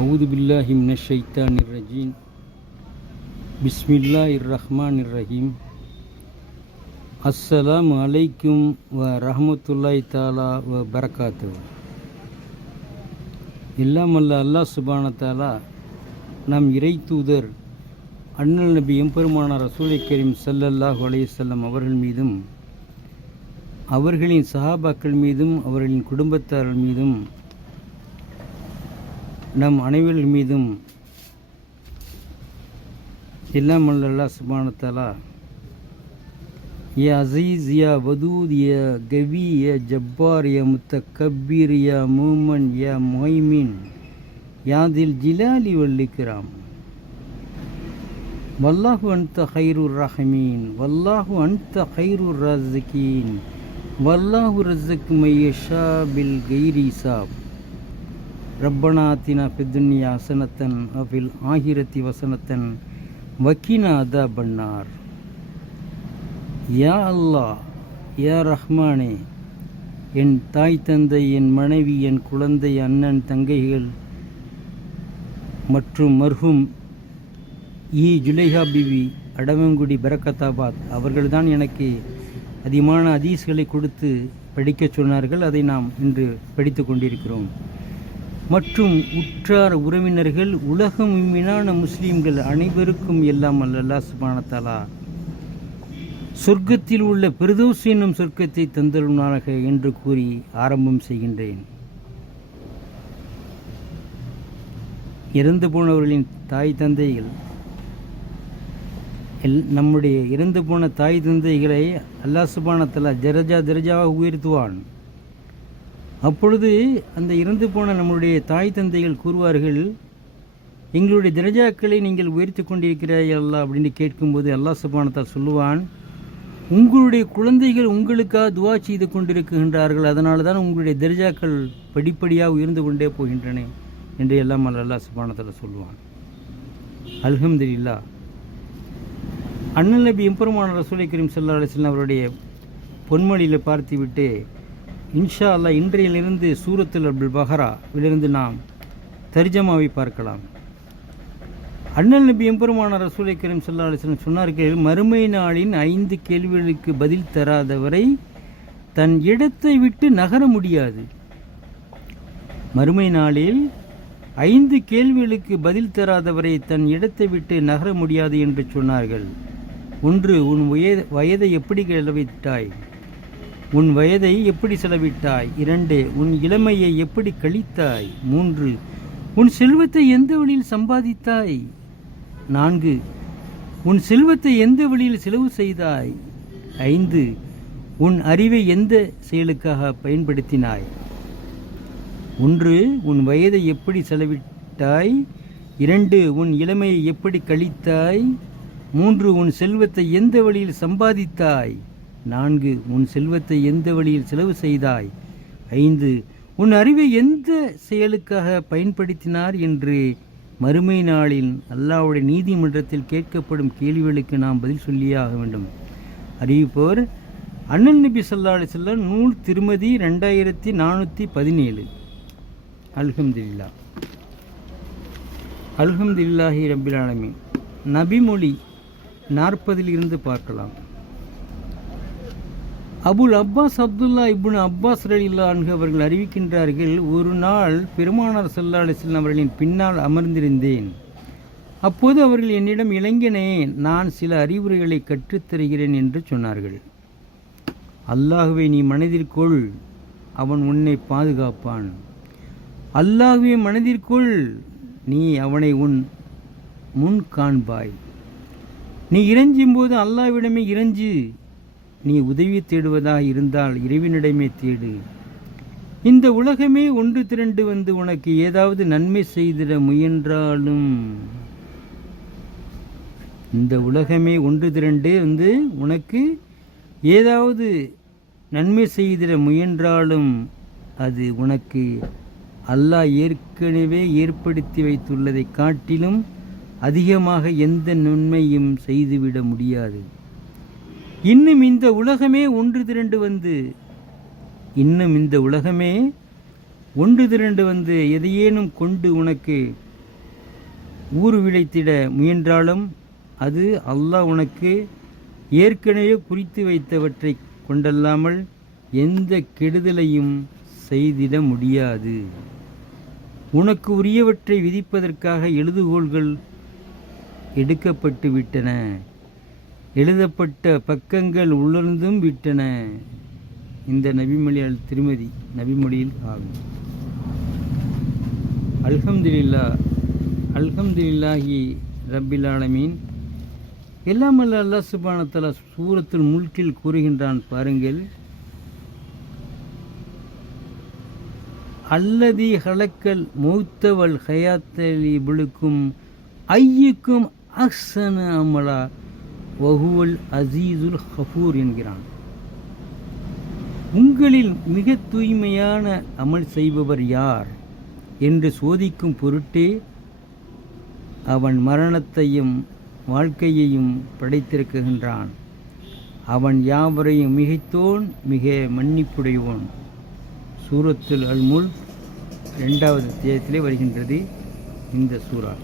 أعوذ بالله من الشيطان الرجيم بسم الله الرحمن الرحيم அஸ்ஸலாமு அலைக்கும் வ ரஹ்மத்துல்லாஹி தஆலா வ பரகாத்துஹு. எல்லாம் அல்ல அல்லாஹ் சுப்ஹானஹு தஆலா நம் இறை தூதர் அண்ணல் நபி எம்பெருமானார் ரசூலை கரீம் ஸல்லல்லாஹு அலைஹி வஸல்லம் அவர்கள் மீதும் அவர்களின் சஹாபாக்கள் மீதும் அவர்களின் குடும்பத்தார்கள் மீதும் நம் அனைவர்கள் மீதும் எல்லாம் அல்ல அல்லாஹ் சுப்ஹானஹு தஆலா யா அசீஸ் யா வதூத் யா கவி யா ஜப்பார் யா முத்தக்கபீர் யா மூமன் யா முஹைமின் யா தில் ஜிலாலி வல் இக்ராம் வல்லாஹு அன்த கைருர் ரஹீமீன் வல்லாஹு அன்த கைருர் ராஸிகீன் வல்லாஹு ரஸ்ஸக் மையஷா பில் கைரி ஹிசாப் ரப்பனா ஆத்தினா ஃபித் துன்யா ஹஸனத்தன் வ ஃபில் ஆஹிரத்தி ஹஸனத்தன் வகினா அஸாபன் நார். யா அல்லாஹ், யா ரஹ்மானே, என் தாய் தந்தை, என் மனைவி, என் குழந்தை, அண்ணன் தங்கைகள் மற்றும் மர்ஹூம் ஜுலைஹா பிவி அடவங்குடி பரக்கத்தாபாத் அவர்கள்தான் எனக்கு அதிகமான ஹதீஸ்களை கொடுத்து படிக்கச் சொன்னார்கள். அதை நாம் இன்று படித்து கொண்டிருக்கிறோம். மற்றும் உற்றார் உறவினர்கள், உலகம் மீனான முஸ்லீம்கள் அனைவருக்கும் எல்லாம் அல்லாஹ் சுப்ஹானஹு தஆலா சொர்க்கத்தில் உள்ள பிர்தௌஸ் என்னும் சொர்க்கத்தை தந்தருள்வானாக என்று கூறி ஆரம்பம் செய்கின்றேன். இறந்து போனவர்களின் தாய் தந்தைகள், நம்முடைய இறந்து போன தாய் தந்தைகளை அல்லாஹ் சுப்ஹானஹு தஆலா தரஜாவாக உயர்த்துவான். அப்பொழுது அந்த இறந்து போன நம்முடைய தாய் தந்தைகள் கூறுவார்கள், எங்களுடைய தரஜாக்களை நீங்கள் உயர்த்தி கொண்டிருக்கிறாய் அல்லாஹ் அப்படின்னு கேட்கும்போது அல்லாஹ் சுப்ஹானஹு தஆலா சொல்லுவான், உங்களுடைய குழந்தைகள் உங்களுக்காக துவா செய்து கொண்டிருக்கின்றார்கள், அதனால தான் உங்களுடைய தரஜாக்கள் படிப்படியாக உயர்ந்து கொண்டே போகின்றன என்று எல்லாம் அல்லாஹ் சுப்ஹானஹு தஆலா சொல்லுவான். அல்ஹம்துலில்லாஹ். அண்ணல் நபி எம்பெருமானார் ரசூலை கரீம் ஸல்லல்லாஹு அலைஹி வஸல்லம் அவருடைய பொன்மொழியில் பார்த்துவிட்டு இன்ஷா அல்லாஹ் இன்றையிலிருந்து சூரத்துல் அல் பஹராவிலிருந்து நாம் தர்ஜமாவை பார்க்கலாம். அண்ணல் நபி எம்பெருமானார் ரசூலை கரீம் ஸல்லல்லாஹு அலைஹி வஸல்லம் சொன்னார்கள், மறுமை நாளின் 5 கேள்விகளுக்கு பதில் தராதவரை தன் இடத்தை விட்டு நகர முடியாது. மறுமை நாளில் 5 கேள்விகளுக்கு பதில் தராதவரை தன் இடத்தை விட்டு நகர முடியாது என்று சொன்னார்கள். 1, உன் வயதை எப்படி செலவிட்டாய்? உன் வயதை எப்படி செலவிட்டாய்? 2, உன் இளமையை எப்படி கழித்தாய்? 3, உன் செல்வத்தை எந்த வழியில் சம்பாதித்தாய்? 4, உன் செல்வத்தை எந்த வழியில் செலவு செய்தாய்? 5, உன் அறிவை எந்த செயலுக்காக பயன்படுத்தினாய்? 1, உன் வயதை எப்படி செலவிட்டாய்? 2, உன் இளமையை எப்படி கழித்தாய்? 3, உன் செல்வத்தை எந்த வழியில் சம்பாதித்தாய்? 4, உன் செல்வத்தை எந்த வழியில் செலவு செய்தாய்? 5, உன் அறிவை எந்த செயலுக்காக பயன்படுத்தினார் என்று மறுமை நாளில் அல்லாஹ்வுடைய நீதிமன்றத்தில் கேட்கப்படும் கேள்விகளுக்கு நாம் பதில் சொல்லியே ஆக வேண்டும். அறிவிப்போர் அண்ணல் நபி ஸல்லல்லாஹு அலைஹி வஸல்லம், நூல் திருமதி 2417. அல்ஹம்துலில்லாஹ். அல்ஹம்துலில்லாஹி ரப்பில் ஆலமீன். நபிமொழி 40 பார்க்கலாம். அபுல் அப்பாஸ் அப்துல்லா இப்னு அப்பாஸ் ரலியல்லாஹு அன்ஹு அவர்கள் அறிவிக்கின்றார்கள், ஒரு நாள் பெருமானார் ஸல்லல்லாஹு அலைஹி வஸல்லம் அவர்களின் பின்னால் அமர்ந்திருந்தேன். அப்போது அவர்கள் என்னிடம், இளைஞனே, நான் சில அறிவுரைகளை கற்றுத்தருகிறேன் என்று சொன்னார்கள். அல்லாஹ்வை நீ மனதிற்கொள், அவன் உன்னை பாதுகாப்பான். அல்லாஹ்வை மனதிற்கொள், நீ அவனை உன் முன் காண்பாய். நீ இறைஞ்சும் போது அல்லாஹ்விடமே இறைஞ்சு. நீ உதவி தேடுவதாக இருந்தால் இறைவனிடமே தேடு. இந்த உலகமே ஒன்று திரண்டு வந்து உனக்கு ஏதாவது நன்மை செய்திட முயன்றாலும், இந்த உலகமே ஒன்று திரண்டு வந்து உனக்கு ஏதாவது நன்மை செய்திட முயன்றாலும் அது உனக்கு அல்லாஹ் ஏற்கனவே ஏற்படுத்தி வைத்துள்ளதை காட்டிலும் அதிகமாக எந்த நன்மையும் செய்துவிட முடியாது. இன்னும் இந்த உலகமே ஒன்று திரண்டு வந்து எதையேனும் கொண்டு உனக்கு ஊறு விளைத்திட முயன்றாலும் அது அல்லாஹ் உனக்கு ஏற்கனவே குறித்து வைத்தவற்றை கொண்டல்லாமல் எந்த கெடுதலையும் செய்திட முடியாது. உனக்கு உரியவற்றை விதிப்பதற்காக எழுதுகோள்கள் எடுக்கப்பட்டு விட்டன, எழுதப்பட்ட பக்கங்கள் உலர்ந்தும் விட்டன. இந்த நபிமொழியால் திருமதி நபிமொழியில் ஆகும். அல்ஹம்துலில்லாஹி ரப்பில் ஆலமீன். எல்லாம் அல்ல அல்லாஹ் சுப்ஹானஹு வ தஆலா சூரத்துல் முல்கில் கூறுகின்றான் பாருங்கள். அல்லதி ஹலக்கல் மௌத்தவல் ஹயாத்தலி புலுக்கும் ஐயுக்கும் அஹ்சன அமலா வஹுவல் அசீசுல் கஃபூர் என்கிறான். உங்களில் மிக தூய்மையான அமல் செய்பவர் யார் என்று சோதிக்கும் பொருட்டே அவன் மரணத்தையும் வாழ்க்கையையும் படைத்திருக்கின்றான். அவன் யாவரையும் மிகைத்தோன், மிக மன்னிப்புடையோன். சூரத்துல் அல் முல்க் 2வது அத்தியாயத்திலே வருகின்றது இந்த சூரா.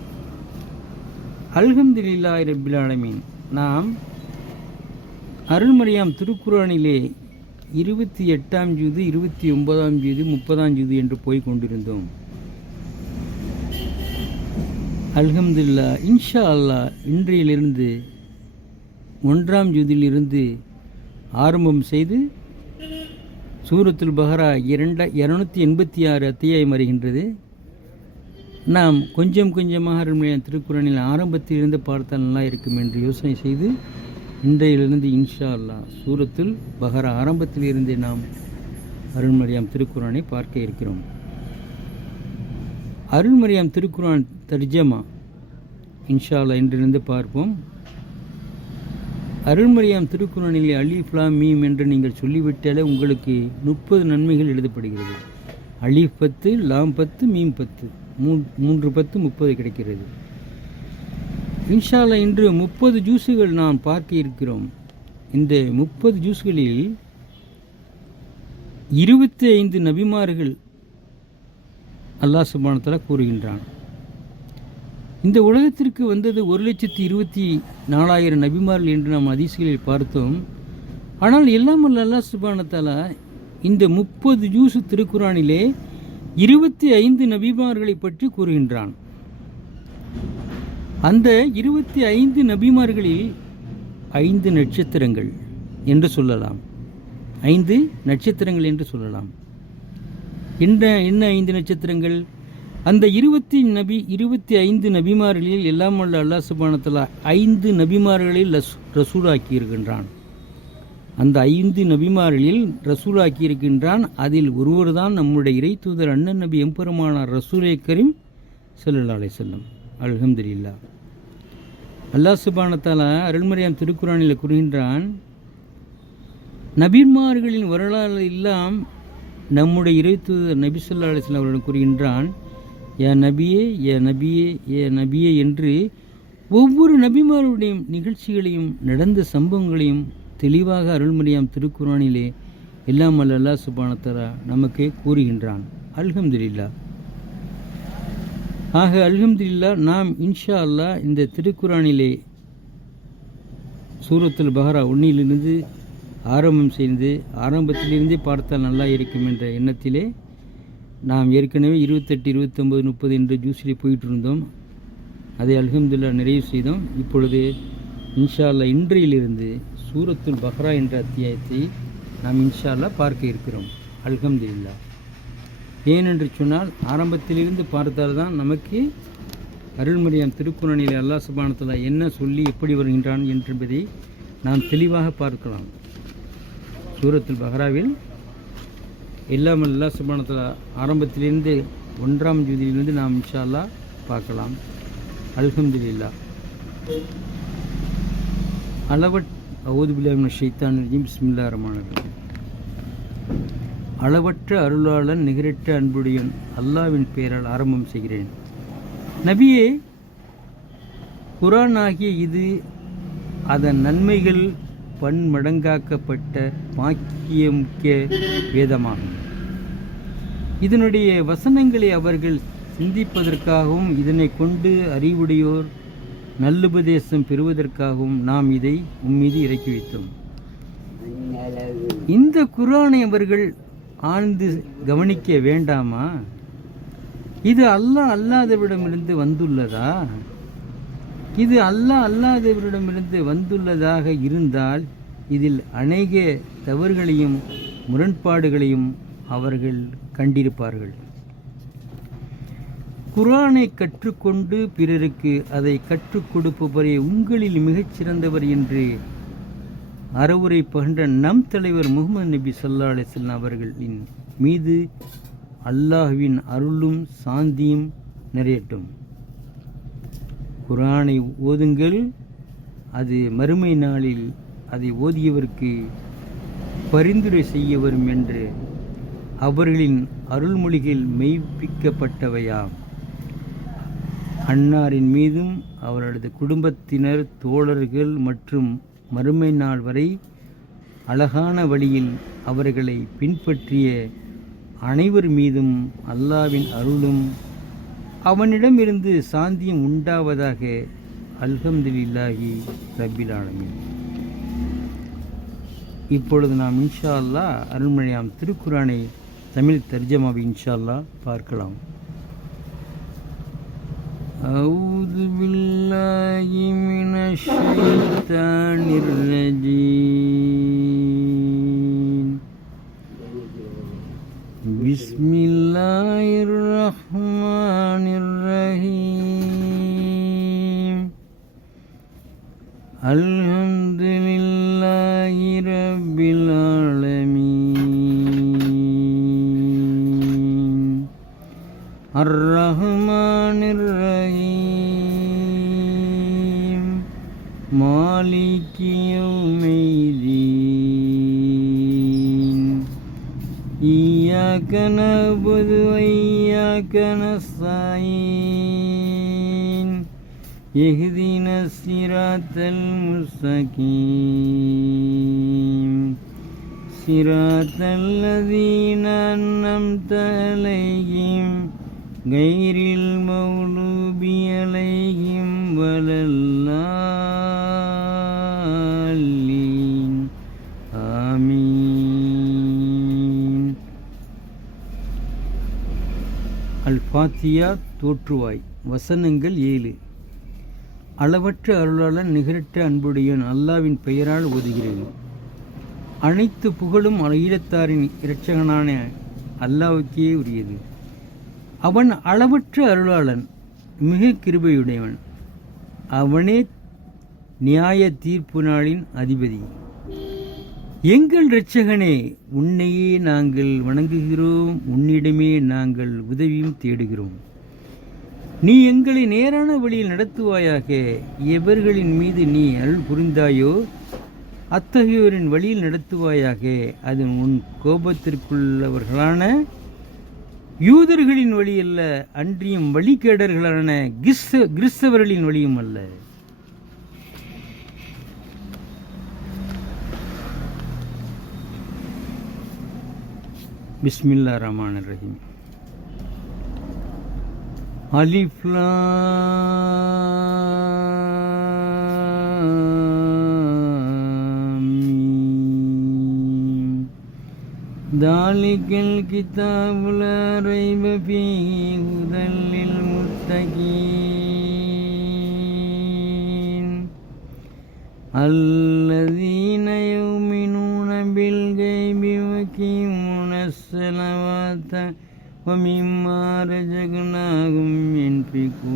அல்ஹம்துலில்லாஹி ரப்பில் ஆலமீன். நாம் அருள்மறையாம் திருக்குர்ஆனிலே 28ஆம் ஜுது, 29ஆம் ஜுது, 30ஆம் ஜுது என்று போய் கொண்டிருந்தோம். அல்ஹம்துலில்லாஹ். இன்ஷா அல்லாஹ் இன்றையிலிருந்து 1ஆம் ஜுதிலிருந்து ஆரம்பம் செய்து சூரத்துல் பஹரா 286 அத்தியாயம் வருகின்றது. நாம் கொஞ்சம் கொஞ்சமாக அருள்மறையாம் திருக்குர்ஆனில் ஆரம்பத்திலிருந்து பார்த்தால் நல்லா இருக்கும் என்று யோசனை செய்து இன்றையிலிருந்து இன்ஷா அல்லாஹ் சூரத்துல் பஹரா ஆரம்பத்திலிருந்தே நாம் அருள்மறையாம் திருக்குர்ஆனை பார்க்க இருக்கிறோம். அருள்மறையாம் திருக்குர்ஆன் தர்ஜமா இன்ஷா அல்லாஹ் இன்றிலிருந்து பார்ப்போம். அருள்மறையாம் திருக்குர்ஆனிலே அலிஃப் லாம் மீம் என்று நீங்கள் சொல்லிவிட்டாலே உங்களுக்கு 30 நன்மைகள் எழுதப்படுகிறது. அலிஃப் 10, லாம் 10, மீம் 10, 3 10 30 கிடைக்கிறது. இன்ஷா அல்லாஹ் இன்று 30 ஜூஸுகள் நாம் பார்க்க இருக்கிறோம். இந்த 30 ஜூஸ்களில் 25 நபிமார்கள் அல்லாஹ் சுப்ஹானஹு வ தஆலா கூறுகின்றான். இந்த உலகத்திற்கு வந்தது 1,24,000 நபிமார்கள் என்று நாம் ஹதீஸ்களில் பார்த்தோம். ஆனால் எல்லாம் அல்ல அல்லாஹ் சுப்ஹானஹு வ தஆலா இந்த 30 ஜூஸ் திருக்குர்ஆனிலே 25 நபிமார்களை பற்றி கூறுகின்றான். அந்த 25 நபிமார்களில் 5 நட்சத்திரங்கள் என்று சொல்லலாம். 5 நட்சத்திரங்கள் என்று சொல்லலாம். என்ன 5 நட்சத்திரங்கள்? அந்த 25 நபிமார்களில் எல்லாம் வல்ல அல்லாஹ் சுப்ஹானஹு வ தஆலா 5 நபிமார்களில் ரசூலாக்கி இருக்கின்றான். அந்த 5 நபிமார்களில் ரசூலாக்கி இருக்கின்றான். அதில் ஒருவர் தான் நம்முடைய இறை தூதர் அண்ணன் நபி எம்பெருமானார் ரசூலே கரீம் ஸல்லல்லாஹு அலைஹி வஸல்லம். அல்ஹம்துலில்லாஹ். அல்லாஹ் சுப்ஹானஹு வ தஆலா அருள்மறையாம் திருக்குர்ஆனில் கூறுகின்றான், நபிமார்களின் வரலாறு எல்லாம் நம்முடைய இறை தூதர் நபி ஸல்லல்லாஹு அலைஹி வஸல்லம் அவர்கள் கூறுகின்றான், ஏ நபியே, ஏ நபியே, ஏ நபியே என்று ஒவ்வொரு நபிமாருடைய நிகழ்ச்சிகளையும் நடந்த சம்பவங்களையும் தெளிவாக அருள்மறையாம் திருக்குர்ஆனிலே எல்லாம் வல்ல அல்லாஹ் சுப்ஹானஹு வ தஆலா நமக்கு கூறுகின்றான். அல்ஹம்துலில்லாஹ். ஆக அல்ஹம்துலில்லாஹ் நாம் இன்ஷா அல்லாஹ் இந்த திருக்குர்ஆனிலே சூரத்துல் பஹரா 1லிருந்து ஆரம்பம் செய்து ஆரம்பத்திலிருந்தே பார்த்தால் நல்லா இருக்கும் என்ற எண்ணத்திலே நாம் ஏற்கனவே 28, 29, 30 என்ற ஜூஸிலே போயிட்டு இருந்தோம். அதை அல்ஹம்துலில்லாஹ் நிறைவு செய்தோம். இப்பொழுது இன்ஷா அல்லாஹ் இன்றையிலிருந்து சூரத்துல் பஹரா என்ற அத்தியாயத்தை நாம் இன்ஷா அல்லாஹ் பார்க்க இருக்கிறோம். அல்ஹம்துலில்லாஹ். ஏனென்று சொன்னால் ஆரம்பத்திலிருந்து பார்த்தால்தான் நமக்கு அருள்மறையாம் திருக்குர்ஆனிலே அல்லாஹ் சுப்ஹானஹு வ தஆலா என்ன சொல்லி எப்படி வருகின்றான் என்பதை நாம் தெளிவாக பார்க்கலாம். சூரத்துல் பஹராவில் எல்லாம் அல்லாஹ் சுப்ஹானஹு வ தஆலா ஆரம்பத்திலிருந்து 1ஆம் ஜுதிலிருந்து நாம் இன்ஷா அல்லாஹ் பார்க்கலாம். அல்ஹம்துலில்லாஹ். அவுது பில்லாஹி மினஷ் ஷைத்தானிர் ரஜீம். பிஸ்மில்லாஹிர் ரஹ்மானிர் ரஹீம். அளவற்ற அருளாளன் நிகரற்ற அன்புடையன் அல்லாஹ்வின் பெயரால் ஆரம்பம் செய்கிறேன். நபியே, குர்ஆன் ஆகிய இது அதன் நன்மைகள் பன்மடங்காக்கப்பட்ட பாக்கியமிக்க வேதமாகும். இதனுடைய வசனங்களை அவர்கள் சிந்திப்பதற்காகவும் இதனை கொண்டு அறிவுடையோர் நல்லுபதேசம் பெறுவதற்காகவும் நாம் இதை உம்மீது இறக்கி வைத்தோம். இந்த குர்ஆனை அவர்கள் ஆழ்ந்து கவனிக்க வேண்டாமா? இது அல்லாஹ் அல்லாதவரிடமிருந்து வந்துள்ளதா? இது அல்லாஹ் அல்லாதவரிடமிருந்து வந்துள்ளதாக இருந்தால் இதில் அநேக தவறுகளையும் முரண்பாடுகளையும் அவர்கள் கண்டிருப்பார்கள். குர்ஆனை கற்றுக்கொண்டு பிறருக்கு அதை கற்றுக் கொடுப்பவரே உங்களில் மிகச்சிறந்தவர் என்று அறவுரை பகின்ற நம் தலைவர் முகமது நபி ஸல்லல்லாஹு அலைஹி வஸல்லம் அவர்களின் மீது அல்லாஹ்வின் அருளும் சாந்தியும் நிறையட்டும். குர்ஆனை ஓதுங்கள், அது மறுமை நாளில் அதை ஓதியவருக்கு பரிந்துரை செய்ய வரும் என்று அவர்களின் அருள்மொழிகள் மெய்ப்பிக்கப்பட்டவையாம். அன்னாரின் மீதும் அவரது குடும்பத்தினர், தோழர்கள் மற்றும் மறுமை நாள் வரை அழகான வழியில் அவர்களை பின்பற்றிய அனைவர் மீதும் அல்லாஹ்வின் அருளும் அவனிடமிருந்து சாந்தியும் உண்டாவதாக. அல்ஹம்துலில்லாஹி ரப்பில் ஆலமீன். இப்பொழுது நாம் இன்ஷா அல்லாஹ் அருள்மொழியாம் திருக்குர்ஆனை தமிழ் தர்ஜமாவை இன்ஷா அல்லாஹ் பார்க்கலாம். அஊது பில்லாஹி மினஷ் ஷைத்தானிர் ரஜீம். பிஸ்மில்லாஹிர் ரஹ்மானிர் ரஹீம். அல்ஹம்துலில்லாஹி ரப்பில் ஆலமீன். அர்-ரஹ்மானிர் ரஹீம். மாலிகி யௌமிddin. இய்யாக நஅ்புது வ இய்யாக நஸ்தஈன். இஹ்தினஸ் ஸிராத்தல் முஸ்தகீம். ஸிராத்தல் லதீன அன்அம்த அலைஹிம் கைரில் மக்லூபி அலைஹிம் வலல்லாலீன். ஆமீன். அல்-ஃபாத்தியா தோற்றுவாய். வசனங்கள் 7. அளவற்ற அருளாளன் நிகரற்ற அன்புடையன் அல்லாஹ்வின் பெயரால் ஓதுகிறேன். அனைத்து புகழும் ஈழத்தாரின் இரட்சகனான அல்லாஹ்வுக்கே உரியது. அவன் அளவற்ற அருளாளன், மிக கிருபையுடையவன். அவனே நியாய தீர்ப்பு நாளின் அதிபதி. எங்கள் இரட்சகனே, உன்னையே நாங்கள் வணங்குகிறோம், உன்னிடமே நாங்கள் உதவியும் தேடுகிறோம். நீ எங்களை நேரான வழியில் நடத்துவாயாக. எவர்களின் மீது நீ அருள் புரிந்தாயோ அத்தகையோரின் வழியில் நடத்துவாயாக. அது உன் கோபத்திற்குள்ளவர்களான யூதர்களின் வழி அல்ல, அன்றியும் வழிகேடர்களான கிறிஸ்தவர்களின் வழியும் அல்ல. பிஸ்மில்லாஹிர் ரஹ்மானிர் ரஹீம். அலிஃப் லாம் மீம். தாலிகல் கிதாபு லா ரைப ஃபீஹி ஹுதல் லில் முத்தகீன். அல்லதீன யுமினூன பில் கைபி வ யகீமூனஸ் ஸலவாத وَمِمَّا رَزَقْنَاهُمْ يُنْفِقُونَ.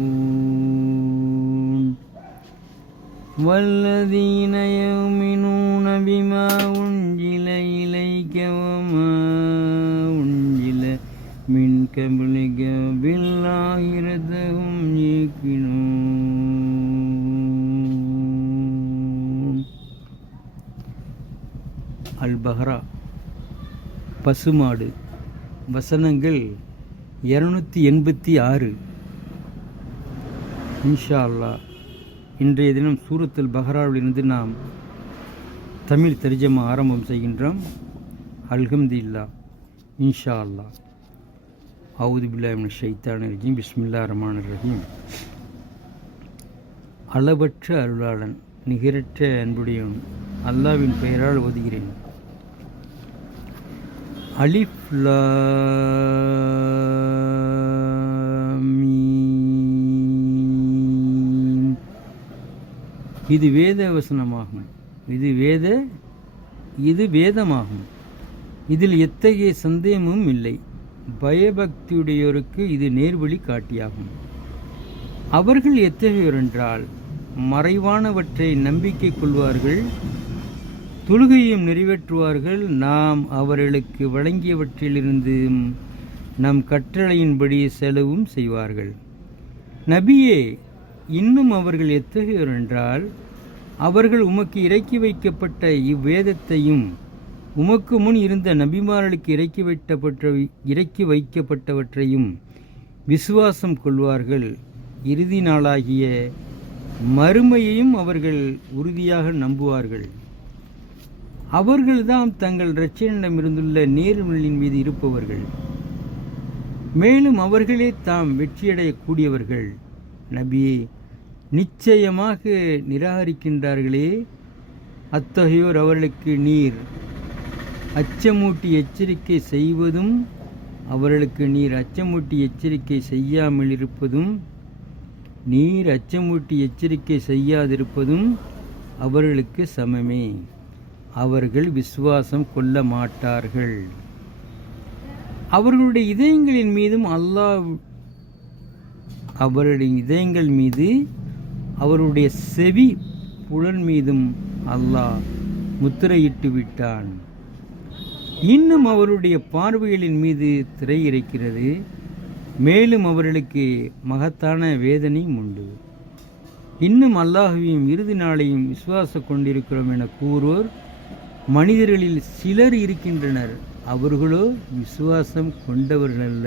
وَالَّذِينَ يُؤْمِنُونَ بِمَا أُنْزِلَ إِلَيْكَ وَمَا أُنْزِلَ مِنْ قَبْلِكَ وَبِالْآخِرَةِ هُمْ يُوقِنُونَ. அல்-பஹ்ரா பசுமாடு. வசனங்கள் 286. இன்ஷா அல்லாஹ் இன்றைய தினம் சூரத்துல் பஹ்ராவிலிருந்து நாம் தமிழ் தர்ஜமா ஆரம்பம் செய்கின்றோம். அல்ஹம்துலில்லாஹ். இன்ஷா அல்லாஹ். அவுது பில்லாஹி மினஷ் ஷைத்தானிர் ரஜீம். பிஸ்மில்லாஹிர் ரஹ்மானிர் ரஹீம். அளவற்ற அருளாளன் நிகரற்ற அன்புடையவன் அல்லாஹ்வின் பெயரால் ஓதுகிறேன். அலிஃப் லாம் மீம். இது வேத வசனமாகும். இது வேதமாகும். இதில் எத்தகைய சந்தேகமும் இல்லை. பயபக்தியுடையோருக்கு இது நேர்வழி காட்டியாகும். அவர்கள் எத்தகையோர் என்றால், மறைவானவற்றை நம்பிக்கை கொள்வார்கள், தொழுகையும் நிறைவேற்றுவார்கள், நாம் அவர்களுக்கு வழங்கியவற்றிலிருந்து நம் கட்டளையின்படி செலவும் செய்வார்கள். நபியே, இன்னும் அவர்கள் எத்தகையோர் என்றால், அவர்கள் உமக்கு இறக்கி வைக்கப்பட்ட இவ்வேதத்தையும் உமக்கு முன் இருந்த நபிமார்களுக்கு இறக்கி வைக்கப்பட்டவற்றையும் விசுவாசம் கொள்வார்கள். இறுதி நாளாகிய மறுமையையும் அவர்கள் உறுதியாக நம்புவார்கள். அவர்கள்தாம் தங்கள் இரட்சகனிடமிருந்துள்ள நேர்வழியின் மீது இருப்பவர்கள். மேலும் அவர்களே தாம் வெற்றியடையக்கூடியவர்கள். நபியே, நிச்சயமாக நிராகரிக்கின்றார்களே, அத்தகையோர் அவர்களுக்கு நீர் அச்சமூட்டி எச்சரிக்கை செய்வதும் அவர்களுக்கு நீர் அச்சமூட்டி எச்சரிக்கை செய்யாமல் இருப்பதும் நீர் அச்சமூட்டி எச்சரிக்கை செய்யாதிருப்பதும் அவர்களுக்கு சமமே. அவர்கள் விசுவாசம் கொள்ள மாட்டார்கள். அவர்களுடைய இதயங்களின் மீதும் அவருடைய இதயங்கள் மீது அவருடைய செவி புலன் மீதும் அல்லாஹ் முத்திரையிட்டு விட்டான். இன்னும் அவருடைய பார்வைகளின் மீது திரை இருக்கிறது. மேலும் அவர்களுக்கு மகத்தான வேதனையும் உண்டு. இன்னும் அல்லாஹ்வையும் இறுதி நாளையும் விசுவாசம் கொண்டிருக்கிறோம் என கூறுவோர் மனிதர்களில் சிலர் இருக்கின்றனர். அவர்களோ விசுவாசம் கொண்டவர்களல்ல.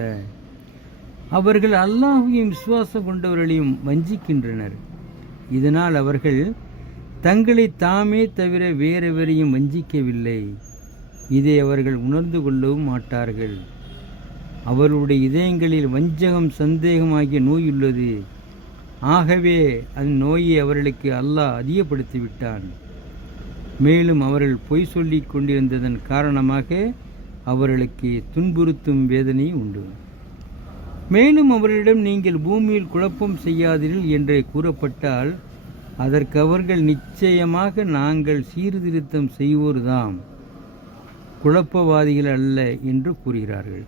அவர்கள் அல்லாஹ்வையும் விசுவாசம் கொண்டவர்களையும் வஞ்சிக்கின்றனர். இதனால் அவர்கள் தங்களை தாமே தவிர வேறெவரையும் வஞ்சிக்கவில்லை. இதை அவர்கள் உணர்ந்து கொள்ளவும் மாட்டார்கள். அவர்களுடைய இதயங்களில் வஞ்சகம், சந்தேகம் ஆகிய நோய் உள்ளது. ஆகவே அந்நோயை அவர்களுக்கு அல்லாஹ் அதிகப்படுத்திவிட்டான். மேலும் அவர்கள் பொய் சொல்லி கொண்டிருந்ததன் காரணமாக அவர்களுக்கு துன்புறுத்தும் வேதனை உண்டு. மேலும் அவர்களிடம் நீங்கள் பூமியில் குழப்பம் செய்யாதீர்கள் என்று கூறப்பட்டால் அதற்கு அவர்கள் நிச்சயமாக நாங்கள் சீர்திருத்தம் செய்வோர்தாம், குழப்பவாதிகள் அல்ல என்று கூறுகிறார்கள்.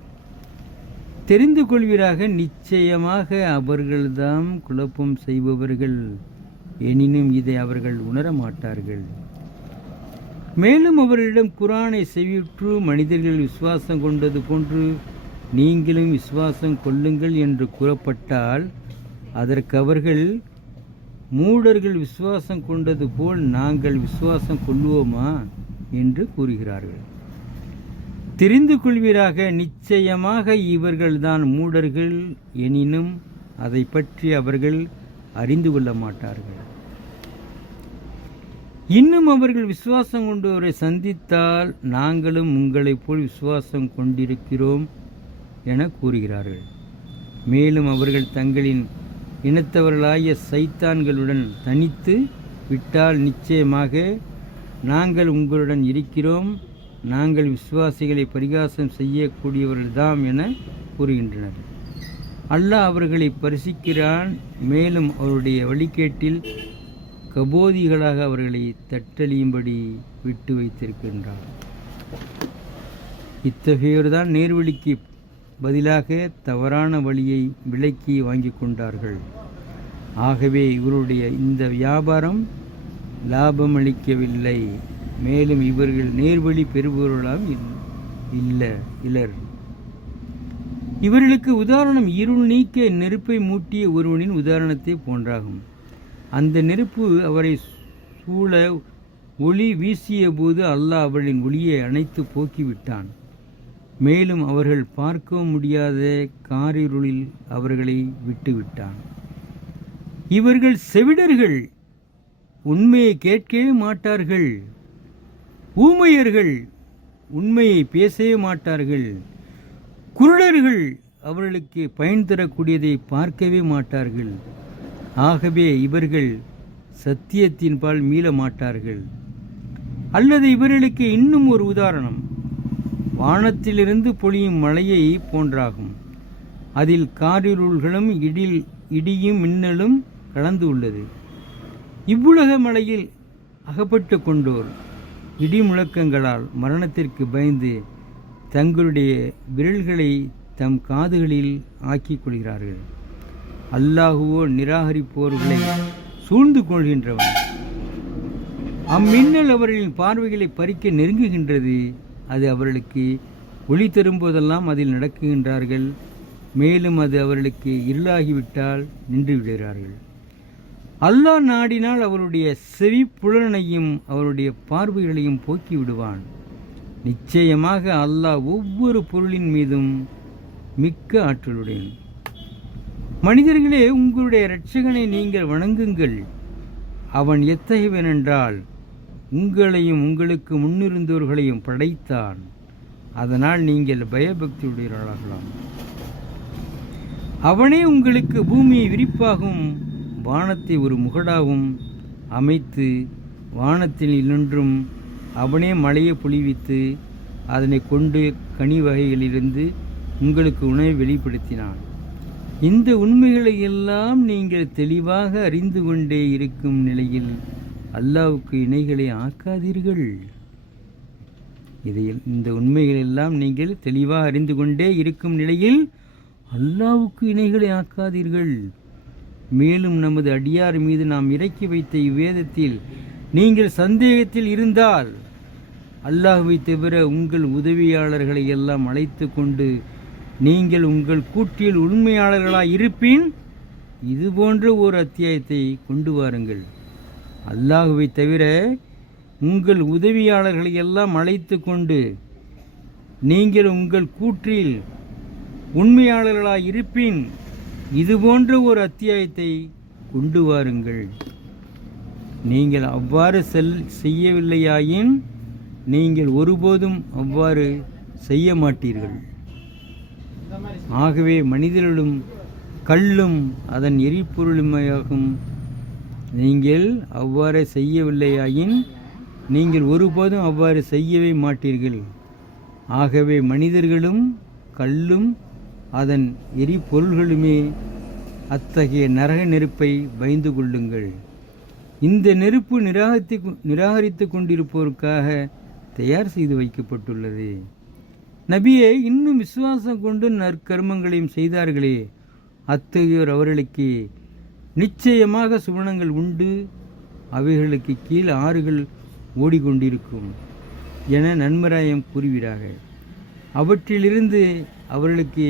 தெரிந்து கொள்வீராக, நிச்சயமாக அவர்கள்தாம் குழப்பம் செய்பவர்கள். எனினும் இதை அவர்கள் உணர மாட்டார்கள். மேலும் அவர்களிடம் குர்ஆனை செவியுற்று மனிதர்கள் விசுவாசம் கொண்டது போன்று நீங்களும் விசுவாசம் கொள்ளுங்கள் என்று கூறப்பட்டால் அதற்கு அவர்கள், மூடர்கள் விசுவாசம் கொண்டது போல் நாங்கள் விசுவாசம் கொள்வோமா என்று கூறுகிறார்கள். தெரிந்து கொள்வீராக, நிச்சயமாக இவர்கள்தான் மூடர்கள். எனினும் அதை பற்றி அவர்கள் அறிந்து கொள்ள மாட்டார்கள். இன்னும் அவர்கள் விசுவாசம் கொண்டவரை சந்தித்தால் நாங்களும் உங்களைப் போல் விசுவாசம் கொண்டிருக்கிறோம் என கூறுகிறார்கள். மேலும் அவர்கள் தங்களின் இனத்தவர்களாகிய சைத்தான்களுடன் தனித்து விட்டால் நிச்சயமாக நாங்கள் உங்களுடன் இருக்கிறோம், நாங்கள் விசுவாசிகளை பரிகாசம் செய்யக்கூடியவர்கள்தாம் என கூறுகின்றனர். அல்லாஹ் அவர்களை பரிசிக்கிறான். மேலும் அவருடைய வழிகேட்டில் கபோதிகளாக அவர்களை தட்டழியும்படி விட்டு வைத்திருக்கின்றார். இத்தகையோர்தான் நேர்வழிக்கு பதிலாக தவறான வழியை விலைக்கு வாங்கி கொண்டார்கள். ஆகவே இவருடைய இந்த வியாபாரம் லாபமளிக்கவில்லை. மேலும் இவர்கள் நேர்வழி பெறுபவர்களாம் இலர். இவர்களுக்கு உதாரணம் இருள் நீக்க நெருப்பை மூட்டிய ஒருவனின் உதாரணத்தை போன்றாகும். அந்த நெருப்பு அவரை சூழ ஒளி வீசிய போது அல்லாஹ் அவர்களின் ஒளியை அணைத்து போக்கிவிட்டான். மேலும் அவர்கள் பார்க்கவும் முடியாத காரிருளில் அவர்களை விட்டுவிட்டான். இவர்கள் செவிடர்கள், உண்மையை கேட்கவே மாட்டார்கள். ஊமையர்கள், உண்மையை பேசவே மாட்டார்கள். குருடர்கள், அவர்களுக்கு பயன் தரக்கூடியதை பார்க்கவே மாட்டார்கள். ஆகவே இவர்கள் சத்தியத்தின்பால் மீள மாட்டார்கள். அல்லது இவர்களுக்கு இன்னும் ஒரு உதாரணம், வானத்திலிருந்து பொழியும் மழையை போன்றாகும். அதில் காரிருள்களும் இடியும் மின்னலும் கலந்து உள்ளது. இவ்வுலக மழையில் அகப்பட்டு கொண்டோர் இடி முழக்கங்களால் மரணத்திற்கு பயந்து தங்களுடைய விரல்களை தம் காதுகளில் ஆக்கிக் கொள்கிறார்கள். அல்லாஹுவோ நிராகரிப்போர்களை சூழ்ந்து கொள்கின்றவன். அம்மின்னல் அவர்களின் பார்வைகளை பறிக்க நெருங்குகின்றது. அது அவர்களுக்கு ஒளி தரும்போதெல்லாம் அதில் நடக்குகின்றார்கள். மேலும் அது அவர்களுக்கு இருளாகிவிட்டால் நின்று விடுகிறார்கள். அல்லாஹ் நாடினால் அவருடைய செவி புலனையும் அவருடைய பார்வைகளையும் போக்கி விடுவான். நிச்சயமாக அல்லாஹ் ஒவ்வொரு பொருளின் மீதும் மிக்க ஆற்றலுடன். மனிதர்களே, உங்களுடைய இரட்சகனை நீங்கள் வணங்குங்கள். அவன் எத்தகையவனென்றால் உங்களையும் உங்களுக்கு முன்னிருந்தவர்களையும் படைத்தான். அதனால் நீங்கள் பயபக்தியுடையவர்களாகலாம். அவனே உங்களுக்கு பூமியை விரிப்பாகவும் வானத்தை ஒரு முகடாகவும் அமைத்து வானத்தில் நின்றும் அவனே மழையை பொழிவித்து அதனை கொண்டு கனி வகைகளிலிருந்து உங்களுக்கு உணவை வெளிப்படுத்தினான். இந்த உண்மைகளை எல்லாம் நீங்கள் தெளிவாக அறிந்து கொண்டே இருக்கும் நிலையில் அல்லாஹ்வுக்கு இணைகளை ஆக்காதீர்கள். இந்த உண்மைகள் எல்லாம் நீங்கள் தெளிவாக அறிந்து கொண்டே இருக்கும் நிலையில் அல்லாஹ்வுக்கு இணைகளை ஆக்காதீர்கள். மேலும் நமது அடியார் மீது நாம் இறக்கி வைத்த இவ்வேதத்தில் நீங்கள் சந்தேகத்தில் இருந்தால் அல்லாஹ்வை தவிர உங்கள் உதவியாளர்களை எல்லாம் அழைத்து கொண்டு நீங்கள் உங்கள் கூற்றில் உண்மையாளர்களாய் இருப்பின் இது போன்ற ஒரு அத்தியாயத்தை கொண்டு வாருங்கள். அல்லாஹ்வை தவிர உங்கள் உதவியாளர்களை எல்லாம் அழைத்து கொண்டு நீங்கள் உங்கள் கூற்றில் உண்மையாளர்களாய் இருப்பின் இது போன்ற ஒரு அத்தியாயத்தை கொண்டு வாருங்கள். நீங்கள் அவ்வாறு செய்யவில்லையாயின் நீங்கள் ஒருபோதும் அவ்வாறு செய்ய மாட்டீர்கள். ஆகவே மனிதர்களும் கல்லும் அதன் எரிபொருளுமையாகும். நீங்கள் அவ்வாறு செய்யவில்லையாயின் நீங்கள் ஒருபோதும் அவ்வாறு செய்யவே மாட்டீர்கள். ஆகவே மனிதர்களும் கல்லும் அதன் எரிபொருள்களுமே அத்தகைய நரக நெருப்பை பயந்து கொள்ளுங்கள். இந்த நெருப்பு நிராகரித்து கொண்டிருப்போருக்காக தயார் செய்து வைக்கப்பட்டுள்ளது. நபியே, இன்னும் விசுவாசம் கொண்டு நற்கர்மங்களையும் செய்தார்களே, அத்தகையோர் அவர்களுக்கு நிச்சயமாக சுவனங்கள் உண்டு, அவைகளுக்கு கீழ் ஆறுகள் ஓடிக்கொண்டிருக்கும் என நன்மராயம் கூறுவீராக. அவற்றிலிருந்து அவர்களுக்கு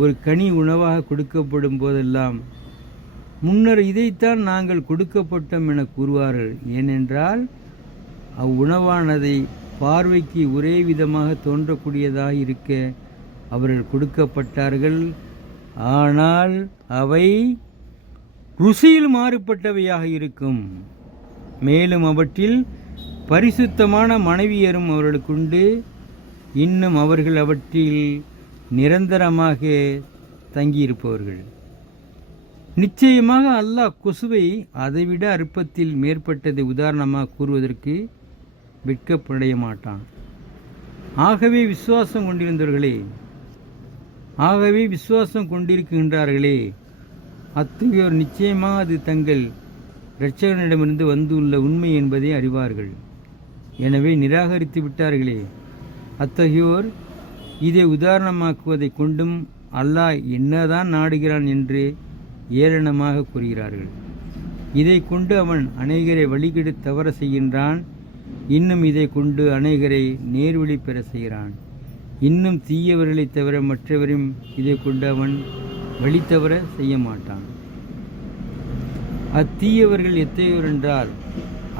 ஒரு கனி உணவாக கொடுக்கப்படும் போதெல்லாம் முன்னர் இதைத்தான் நாங்கள் கொடுக்கப்பட்டோம் என கூறுவார்கள். ஏனென்றால் அவ்வுணவானதை பார்வைக்கு ஒரே விதமாக தோன்றக்கூடியதாக இருக்க அவர்கள் கொடுக்கப்பட்டார்கள். ஆனால் அவை ருசியில் மாறுபட்டவையாக இருக்கும். மேலும் அவற்றில் பரிசுத்தமான மனைவியரும் அவர்களுக்குண்டு. இன்னும் அவர்கள் அவற்றில் நிரந்தரமாக தங்கியிருப்பவர்கள். நிச்சயமாக அல்லாஹ் கொசுவை அதைவிட அற்பத்தில் மேற்பட்டதை உதாரணமாக கூறுவதற்கு வெட்கப்படைய மாட்டான். ஆகவே விசுவாசம் கொண்டிருக்கின்றார்களே, அத்தகையோர் நிச்சயமாக அது தங்கள் இரட்சகனிடமிருந்து வந்துள்ள உண்மை என்பதை அறிவார்கள். எனவே நிராகரித்து விட்டார்களே, அத்தகையோர் இதை உதாரணமாக்குவதை கொண்டும் அல்லாஹ் என்னதான் நாடுகிறான் என்று ஏளனமாக கூறுகிறார்கள். இதை கொண்டு அவன் அநேகரை வழிகெடு தவற செய்கின்றான். இன்னும் இதை கொண்டு அநேகரை நேர்வழி பெற செய்கிறான். இன்னும் தீயவர்களை தவிர மற்றவரையும் இதை கொண்டு அவன் வழி தவற செய்ய மாட்டான். அத்தீயவர்கள் எத்தகையோர் என்றால்,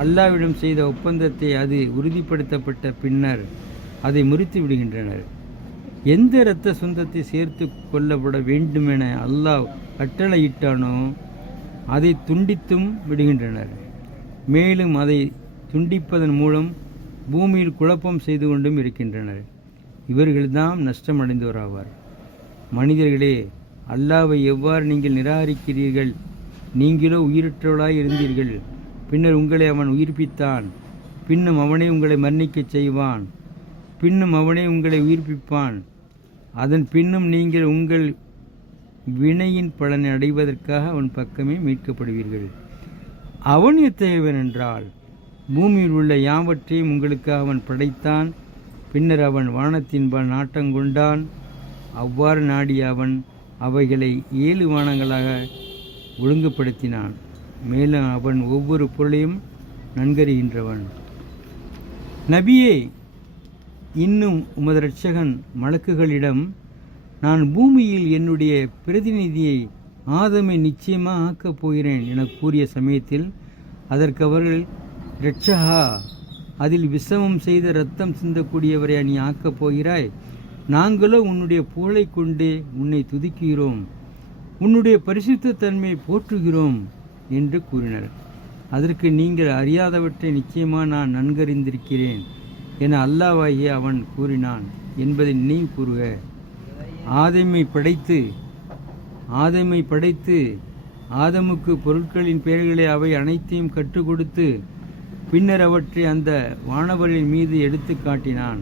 அல்லாஹ்விடம் செய்த ஒப்பந்தத்தை அது உறுதிப்படுத்தப்பட்ட பின்னர் அதை முறித்து விடுகின்றனர். எந்த இரத்த சொந்தத்தை சேர்த்து கொள்ளப்பட வேண்டுமென அல்லாஹ் கட்டளையிட்டானோ அதை துண்டித்தும் விடுகின்றனர். மேலும் அதை துண்டிப்பதன் மூலம் பூமியில் குழப்பம் செய்து கொண்டும் இருக்கின்றனர். இவர்கள்தான் நஷ்டமடைந்தவராவார். மனிதர்களே, அல்லாஹ்வை எவ்வாறு நீங்கள் நிராகரிக்கிறீர்கள்? நீங்களோ உயிரற்றவர்களாய் இருந்தீர்கள். பின்னர் உங்களை அவன் உயிர்ப்பித்தான். பின்னும் அவனே உங்களை மரணிக்கச் செய்வான். பின்னும் அவனே உங்களை உயிர்ப்பிப்பான். அதன் பின்னும் நீங்கள் உங்கள் வினையின் பலனை அடைவதற்காக அவன் பக்கமே மீட்கப்படுவீர்கள். அவன் எத்தகையவன் என்றால், பூமியில் உள்ள யாவற்றையும் உங்களுக்காக அவன் படைத்தான். பின்னர் அவன் வானத்தின்பால் நாட்டங்கொண்டான். அவ்வாறு நாடிய அவன் அவைகளை 7 வானங்களாக ஒழுங்குபடுத்தினான். மேலும் அவன் ஒவ்வொரு பொருளையும் நன்கறிகின்றவன். நபியே, இன்னும் உமது இரட்சகன் மலக்குகளிடம், நான் பூமியில் என்னுடைய பிரதிநிதியை ஆதமை நிச்சயமாக ஆக்கப் போகிறேன் என கூறிய சமயத்தில் அதற்கு அவர்கள், இரட்சகா, அதில் விசமம் செய்த இரத்தம் சிந்தக்கூடியவரை நீ ஆக்கப் போகிறாய். நாங்களோ உன்னுடைய புகழை கொண்டு உன்னை துதிக்கிறோம், உன்னுடைய பரிசுத்த தன்மையை போற்றுகிறோம் என்று கூறினர். அதற்கு, நீங்கள் அறியாதவற்றை நிச்சயமாக நான் நன்கறிந்திருக்கிறேன் என அல்லாஹ்வாகிய அவன் கூறினான் என்பதை நீ கூறுக. ஆதமை படைத்து ஆதமுக்கு பொருட்களின் பெயர்களை அவை அனைத்தையும் கற்றுக் கொடுத்து பின்னர் அவற்றை அந்த வானவர்களின் மீது எடுத்து காட்டினான்.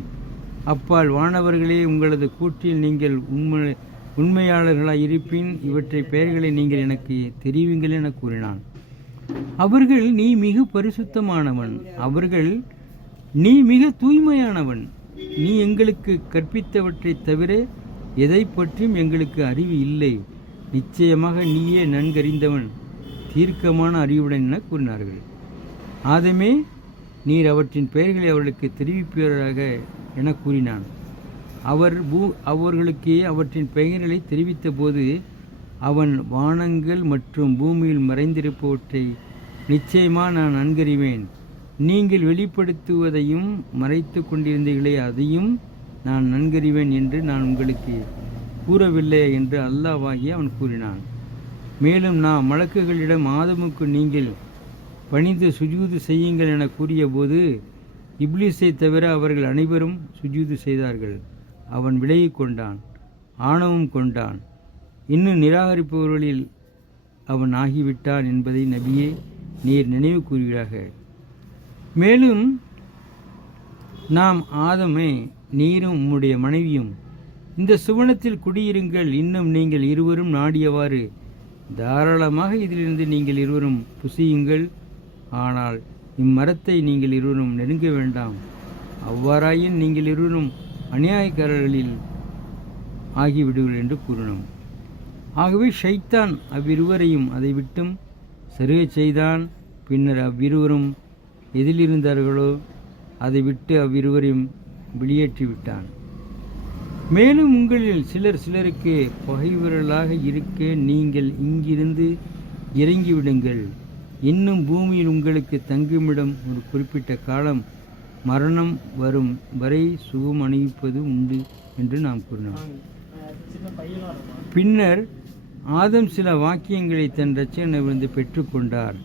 அப்பால், வானவர்களே, உங்களது கூற்றில் நீங்கள் உண்மையாளர்களாய் இருப்பின் இவற்றை பெயர்களை நீங்கள் எனக்கு தெரிவிங்கள் என கூறினான். அவர்கள், நீ மிக பரிசுத்தமானவன். அவர்கள், நீ மிக தூய்மையானவன். நீ எங்களுக்கு கற்பித்தவற்றை தவிர எதை பற்றியும் எங்களுக்கு அறிவு இல்லை. நிச்சயமாக நீயே நன்கறிந்தவன், தீர்க்கமான அறிவுடன் என கூறினார்கள். ஆதமே, நீர் அவற்றின் பெயர்களை அவர்களுக்கு தெரிவிப்பீராக என கூறினான். அவர்களுக்கு அவற்றின் பெயர்களை தெரிவித்த போது அவன், வானங்கள் மற்றும் பூமியில் மறைந்திருப்பவற்றை நிச்சயமாக நான் நன்கறிவேன். நீங்கள் வெளிப்படுத்துவதையும் மறைத்து கொண்டிருந்தீர்களே, அதையும் நான் நன்கறிவேன் என்று நான் உங்களுக்கு கூறவில்லை என்று அல்லாஹ்வாகிய அவன் கூறினான். மேலும் நாம் மலக்குகளிடம், ஆதமுக்கு நீங்கள் பணிந்து சுஜூது செய்யுங்கள் என கூறிய போது இப்லீஸை தவிர அவர்கள் அனைவரும் சுஜூது செய்தார்கள். அவன் விலகிக் கொண்டான், ஆணவம் கொண்டான். இன்னும் நிராகரிப்பவர்களில் அவன் ஆகிவிட்டான் என்பதை நபியே, நீர் நினைவு கூறுவீராக. மேலும் நாம், ஆதமே, நீரும் உம்முடைய மனைவியும் இந்த சுவனத்தில் குடியிருங்கள். இன்னும் நீங்கள் இருவரும் நாடியவாறு தாராளமாக இதிலிருந்து நீங்கள் இருவரும் புசியுங்கள். ஆனால் இம்மரத்தை நீங்கள் இருவரும் நெருங்க வேண்டாம். அவ்வாறாயின் நீங்கள் இருவரும் அநியாயக்காரர்களில் ஆகிவிடுவீர்கள் என்று கூறினோம். ஆகவே ஷைத்தான் அவ்விருவரையும் அதை விட்டும் சருகச் செய்தான். பின்னர் அவ்விருவரும் எதிலிருந்தார்களோ அதை விட்டு அவ்விருவரையும் வெளியேற்றிவிட்டான். மேலும் உங்களில் சிலருக்கு பகைவர்களாக இருக்க நீங்கள் இங்கிருந்து இறங்கிவிடுங்கள். இன்னும் பூமியில் உங்களுக்கு தங்குமிடம் ஒரு குறிப்பிட்ட காலம், மரணம் வரும் வரை சுகம் அணிவிப்பது உண்டு என்று நாம் கூறினோம். பின்னர் ஆதம் சில வாக்கியங்களை தன் இரட்சகனிடமிருந்து பெற்றுக்கொண்டார்.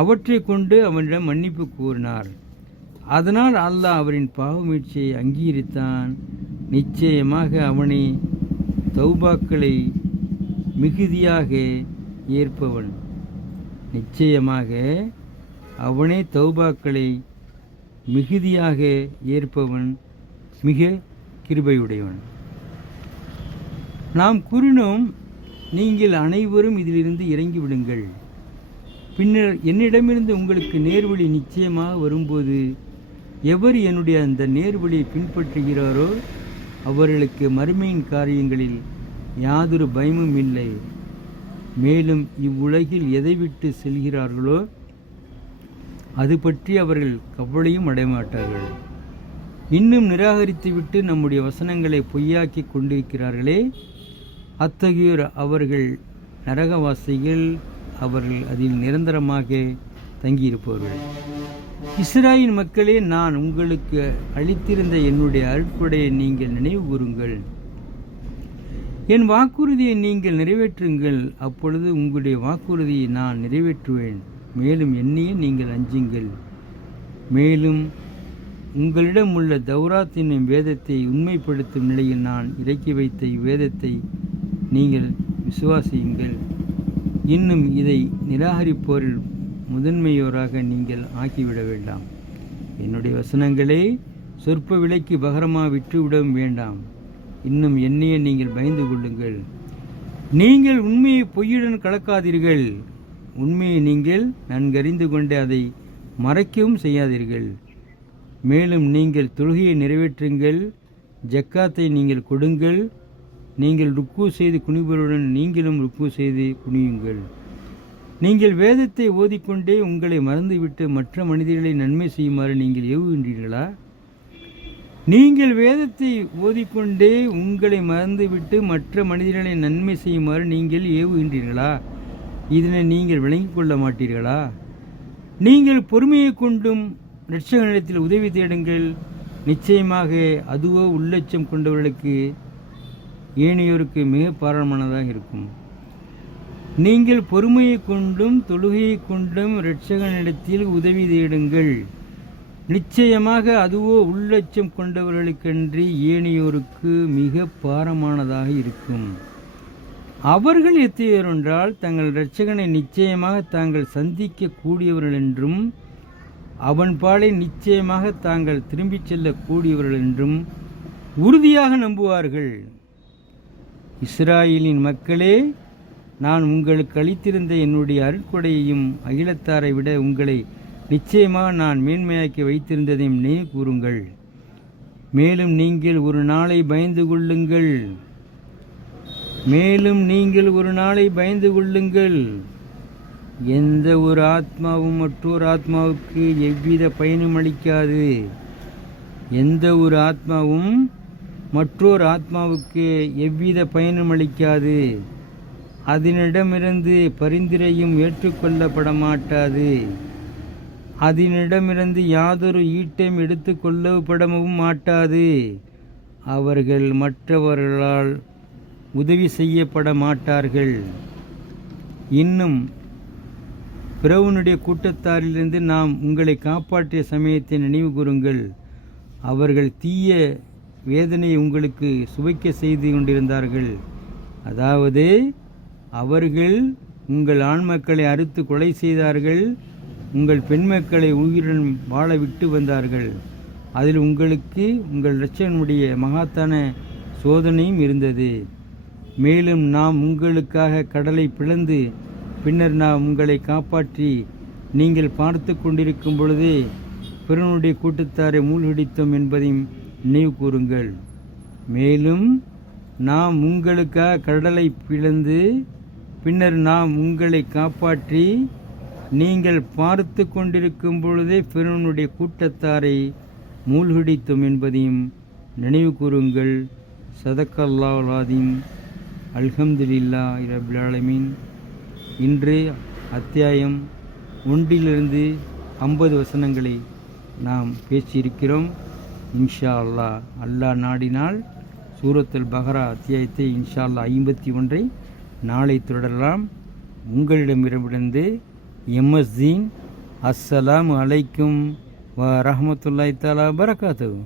அவற்றை கொண்டு அவனிடம் மன்னிப்பு கூறினார். அதனால் அல்லாஹ் அவரின் பாவமீட்சியை அங்கீகரித்தான். நிச்சயமாக அவனே தௌபாக்களை மிகுதியாக ஏற்பவன். மிக கிருபையுடையவன். நாம் கூறினோம், நீங்கள் அனைவரும் இதிலிருந்து இறங்கிவிடுங்கள். பின்னர் என்னிடமிருந்து உங்களுக்கு நேர்வழி நிச்சயமாக வரும்போது எவர் என்னுடைய அந்த நேர்வழியை பின்பற்றுகிறாரோ அவர்களுக்கு மறுமையின் காரியங்களில் யாதொரு பயமும் இல்லை. மேலும் இவ்வுலகில் எதை விட்டு செல்கிறார்களோ அது பற்றி அவர்கள் கவலையும் அடையமாட்டார்கள். இன்னும் நிராகரித்துவிட்டு நம்முடைய வசனங்களை பொய்யாக்கி கொண்டிருக்கிறார்களே, அத்தகையோர் அவர்கள் நரகவாசிகள். அவர்கள் அதில் நிரந்தரமாக தங்கியிருப்பவர்கள். இஸ்ராயேல் மக்களே, நான் உங்களுக்கு அளித்திருந்த என்னுடைய அருட்கொடையை நீங்கள் நினைவு கூறுங்கள். என் வாக்குறுதியை நீங்கள் நிறைவேற்றுங்கள். அப்பொழுது உங்களுடைய வாக்குறுதியை நான் நிறைவேற்றுவேன். மேலும் என்னையே நீங்கள் அஞ்சுங்கள். மேலும் உங்களிடம் உள்ள தௌராத் என்னும் வேதத்தை உண்மைப்படுத்தும் நிலையில் நான் இறக்கி வைத்த இவ்வேதத்தை நீங்கள் விசுவாசியுங்கள். இன்னும் இதை நிராகரிப்போரில் முதன்மையோராக நீங்கள் ஆக்கிவிட வேண்டாம். என்னுடைய வசனங்களை சொற்ப விலைக்கு பகரமாக விட்டுவிடவும் வேண்டாம். இன்னும் என்னையே நீங்கள் பயந்து கொள்ளுங்கள். நீங்கள் உண்மையை பொய்யுடன் கலக்காதீர்கள். உண்மையை நீங்கள் நன்கறிந்து கொண்டு அதை மறைக்கவும் செய்யாதீர்கள். மேலும் நீங்கள் தொழுகையை நிறைவேற்றுங்கள், ஜக்காத்தை நீங்கள் கொடுங்கள். நீங்கள் ருக்கு செய்து குனிபவருடன் நீங்களும் ருக்கு செய்து குனியுங்கள். நீங்கள் வேதத்தை ஓதிக்கொண்டே உங்களை மறந்துவிட்டு மற்ற மனிதர்களை நன்மை செய்யுமாறு நீங்கள் ஏவுகின்றீர்களா? நீங்கள் வேதத்தை ஓதிக்கொண்டே உங்களை மறந்துவிட்டு மற்ற மனிதர்களை நன்மை செய்யுமாறு நீங்கள் ஏவுகின்றீர்களா? இதனை நீங்கள் விளங்கிக் கொள்ள மாட்டீர்களா? நீங்கள் பொறுமையை கொண்டும் இரட்சகனிடத்தில் உதவி தேடுங்கள். நிச்சயமாக அதுவோ உள்ளட்சம் கொண்டவர்களுக்கு ஏனையோருக்கு மிக பாரமானதாக இருக்கும். நீங்கள் பொறுமையை கொண்டும் தொழுகையை கொண்டும் இரட்சகனிடத்தில் உதவி தேடுங்கள். நிச்சயமாக அதுவோ உள்ளட்சம் கொண்டவர்களுக்கன்றி ஏனையோருக்கு மிக பாரமானதாக இருக்கும். அவர்கள் எத்தகையோர் என்றால் தங்கள் இரட்சகனை நிச்சயமாக தாங்கள் சந்திக்க கூடியவர்கள் என்றும் அவன் பாலை நிச்சயமாக தாங்கள் திரும்பிச் செல்லக்கூடியவர்கள் என்றும் உறுதியாக நம்புவார்கள். இஸ்ராயேலின் மக்களே, நான் உங்களுக்கு அளித்திருந்த என்னுடைய அருட்கொடையையும் அகிலத்தாரை விட உங்களை நிச்சயமாக நான் மேன்மையாக்கி வைத்திருந்ததையும் நினைவு கூறுங்கள். மேலும் நீங்கள் ஒரு நாளை பயந்து கொள்ளுங்கள். எந்த ஒரு ஆத்மாவும் மற்றொரு ஆத்மாவுக்கு எவ்வித பயனும் அளிக்காது. அதனிடமிருந்து பரிந்துரையும் ஏற்றுக்கொள்ளப்பட மாட்டாது. அதனிடமிருந்து யாதொரு ஈட்டையும் எடுத்துக்கொள்ளப்படவும் மாட்டாது. அவர்கள் மற்றவர்களால் உதவி செய்யப்பட மாட்டார்கள். இன்னும் பிறவுனுடைய கூட்டத்தாரிலிருந்து நாம் உங்களை காப்பாற்றிய சமயத்தை நினைவு கூறுங்கள். அவர்கள் தீய வேதனையை உங்களுக்கு சுவைக்க செய்து கொண்டிருந்தார்கள். அதாவது அவர்கள் உங்கள் ஆண் மக்களை அறுத்து கொலை செய்தார்கள், உங்கள் பெண் மக்களை உயிருடன் வாழ விட்டு வந்தார்கள். அதில் உங்களுக்கு உங்கள் இரட்சகனுடைய மகாத்தான சோதனையும் இருந்தது. மேலும் நாம் உங்களுக்காக கடலை பிளந்து பின்னர் நாம் உங்களை காப்பாற்றி நீங்கள் பார்த்து கொண்டிருக்கும் பொழுதே பிறனுடைய கூட்டத்தாரை மூழ்கடித்தோம் என்பதையும் நினைவு கூறுங்கள். மேலும் நாம் உங்களுக்காக கடலை பிளந்து பின்னர் நாம் உங்களை காப்பாற்றி நீங்கள் பார்த்து கொண்டிருக்கும் பொழுதே பிறனுடைய கூட்டத்தாரை மூழ்கடித்தோம் என்பதையும் நினைவு கூறுங்கள். சதக்கல்லாஹுல் அஸீம். அல்ஹம்துலில்லாஹி ரப்பில் ஆலமீன். இன்று அத்தியாயம் 1 50 வசனங்களை நாம் பேசியிருக்கிறோம். இன்ஷா அல்லாஹ், அல்லாஹ் நாடினால் சூரத்துல் பஹரா அத்தியாயத்தை இன்ஷா அல்லாஹ் 51 நாளை தொடரலாம். உங்களிடமிருந்து எம்எஸ்தீன். அஸ்ஸலாமு அலைக்கும் வ ரஹ்மத்துல்லாஹி தஆலா வபரகாத்துஹு.